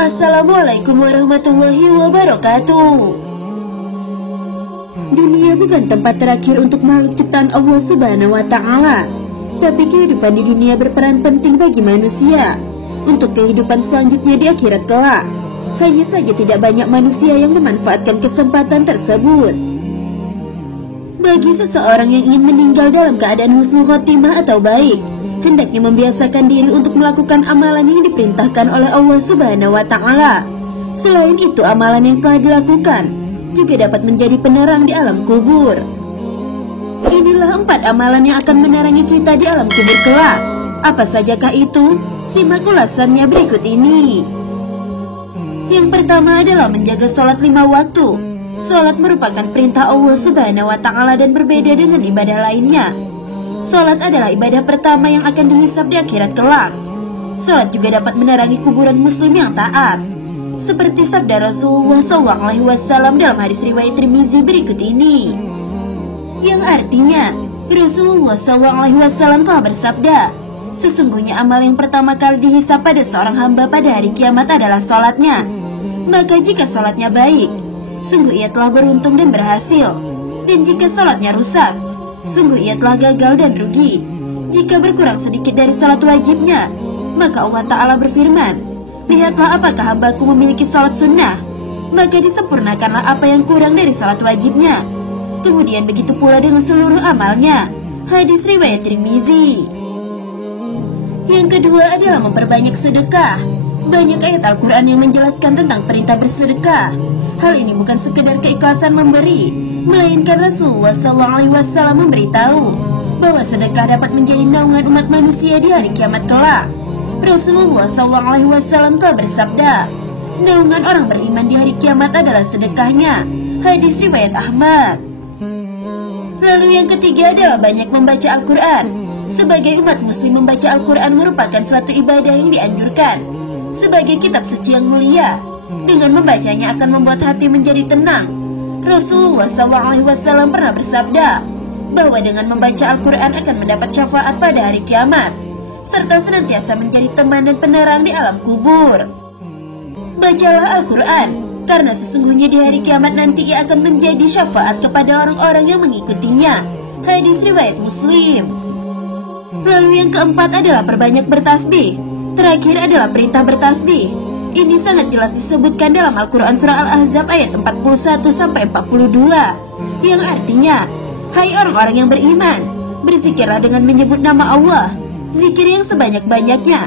Assalamualaikum warahmatullahi wabarakatuh. Dunia bukan tempat terakhir untuk makhluk ciptaan Allah Subhanahu wa Ta'ala, tapi kehidupan di dunia berperan penting bagi manusia untuk kehidupan selanjutnya di akhirat kelak. Hanya saja tidak banyak manusia yang memanfaatkan kesempatan tersebut. Bagi seseorang yang ingin meninggal dalam keadaan husnul khotimah atau baik, hendaknya membiasakan diri untuk melakukan amalan yang diperintahkan oleh Allah Subhanahu wa Ta'ala. Selain itu, amalan yang telah dilakukan juga dapat menjadi penerang di alam kubur. Inilah 4 amalan yang akan menerangi kita di alam kubur kelak. Apa sajakah itu? Simak ulasannya berikut ini. Yang pertama adalah menjaga sholat 5 waktu. Sholat merupakan perintah Allah Subhanahu wa Ta'ala dan berbeda dengan ibadah lainnya. Sholat adalah ibadah pertama yang akan dihisab di akhirat kelak. Sholat juga dapat menerangi kuburan muslim yang taat, seperti sabda Rasulullah SAW dalam hadis riwayat Tirmizi berikut ini, yang artinya Rasulullah SAW telah bersabda, sesungguhnya amal yang pertama kali dihisab pada seorang hamba pada hari kiamat adalah sholatnya. Maka jika sholatnya baik, sungguh ia telah beruntung dan berhasil. Dan jika sholatnya rusak, sungguh ia telah gagal dan rugi. Jika berkurang sedikit dari sholat wajibnya, maka Allah Ta'ala berfirman, lihatlah apakah hambaku memiliki sholat sunnah, maka disempurnakanlah apa yang kurang dari sholat wajibnya. Kemudian begitu pula dengan seluruh amalnya. Hadis riwayat Tirmizi. Yang kedua adalah memperbanyak sedekah. Banyak ayat Al-Quran yang menjelaskan tentang perintah bersedekah. Hal ini bukan sekedar keikhlasan memberi, melainkan Rasulullah SAW memberitahu bahwa sedekah dapat menjadi naungan umat manusia di hari kiamat kelak. Rasulullah SAW telah bersabda, naungan orang beriman di hari kiamat adalah sedekahnya. Hadis riwayat Ahmad. Lalu yang ketiga adalah banyak membaca Al-Quran. Sebagai umat muslim, membaca Al-Quran merupakan suatu ibadah yang dianjurkan sebagai kitab suci yang mulia. Dengan membacanya akan membuat hati menjadi tenang. Rasulullah SAW pernah bersabda bahwa dengan membaca Al-Quran akan mendapat syafaat pada hari kiamat, serta senantiasa menjadi teman dan penerang di alam kubur. Bacalah Al-Quran, karena sesungguhnya di hari kiamat nanti ia akan menjadi syafaat kepada orang-orang yang mengikutinya. Hadis riwayat Muslim. Lalu yang keempat adalah perbanyak bertasbih. Terakhir adalah perintah bertasbih. Ini sangat jelas disebutkan dalam Al-Quran surah Al-Ahzab ayat 41-42, yang artinya, hai orang-orang yang beriman, berzikirlah dengan menyebut nama Allah, zikir yang sebanyak-banyaknya,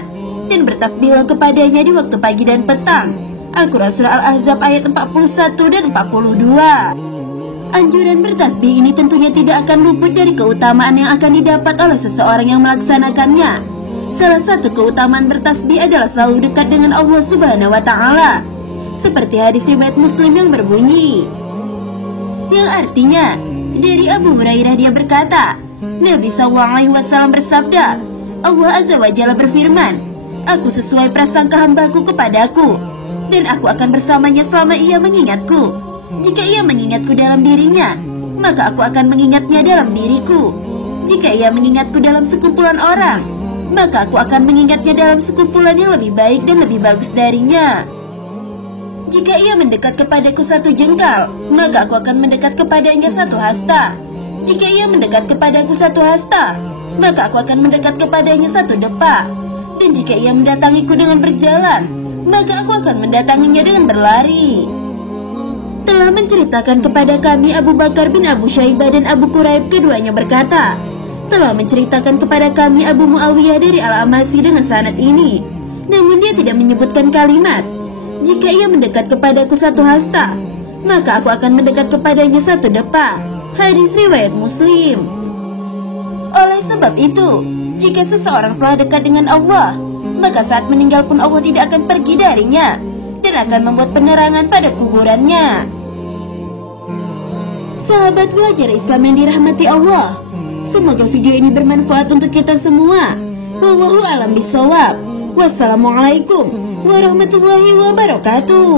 dan bertasbihlah kepadanya di waktu pagi dan petang. Al-Quran surah Al-Ahzab ayat 41 dan 42. Anjuran bertasbih ini tentunya tidak akan luput dari keutamaan yang akan didapat oleh seseorang yang melaksanakannya. Salah satu keutamaan bertasbih adalah selalu dekat dengan Allah Subhanahu wa Ta'ala, seperti hadis riwayat Muslim yang berbunyi, yang artinya dari Abu Hurairah, dia berkata, Nabi SAW bersabda, Allah Azza wa Jalla berfirman, aku sesuai prasangka hambaku kepadaku, dan aku akan bersamanya selama ia mengingatku. Jika ia mengingatku dalam dirinya, maka aku akan mengingatnya dalam diriku. Jika ia mengingatku dalam sekumpulan orang, maka aku akan mengingatnya dalam sekumpulan yang lebih baik dan lebih bagus darinya. Jika ia mendekat kepadaku 1 jengkal, maka aku akan mendekat kepadanya 1 hasta. Jika ia mendekat kepadaku 1 hasta, maka aku akan mendekat kepadanya 1 depa. Dan jika ia mendatangiku dengan berjalan, maka aku akan mendatanginya dengan berlari. Telah menceritakan kepada kami Abu Bakar bin Abu Syaibah dan Abu Quraib, keduanya berkata, telah menceritakan kepada kami Abu Muawiyah dari Al-Amasi dengan sanad ini, namun dia tidak menyebutkan kalimat, jika ia mendekat kepadaku 1 hasta, maka aku akan mendekat kepadanya 1 depa. Hadis riwayat Muslim. Oleh sebab itu, jika seseorang telah dekat dengan Allah, maka saat meninggal pun Allah tidak akan pergi darinya dan akan membuat penerangan pada kuburannya. Sahabat belajar Islam yang dirahmati Allah, semoga video ini bermanfaat untuk kita semua. Wallahu a'lam bishawab. Wassalamualaikum warahmatullahi wabarakatuh.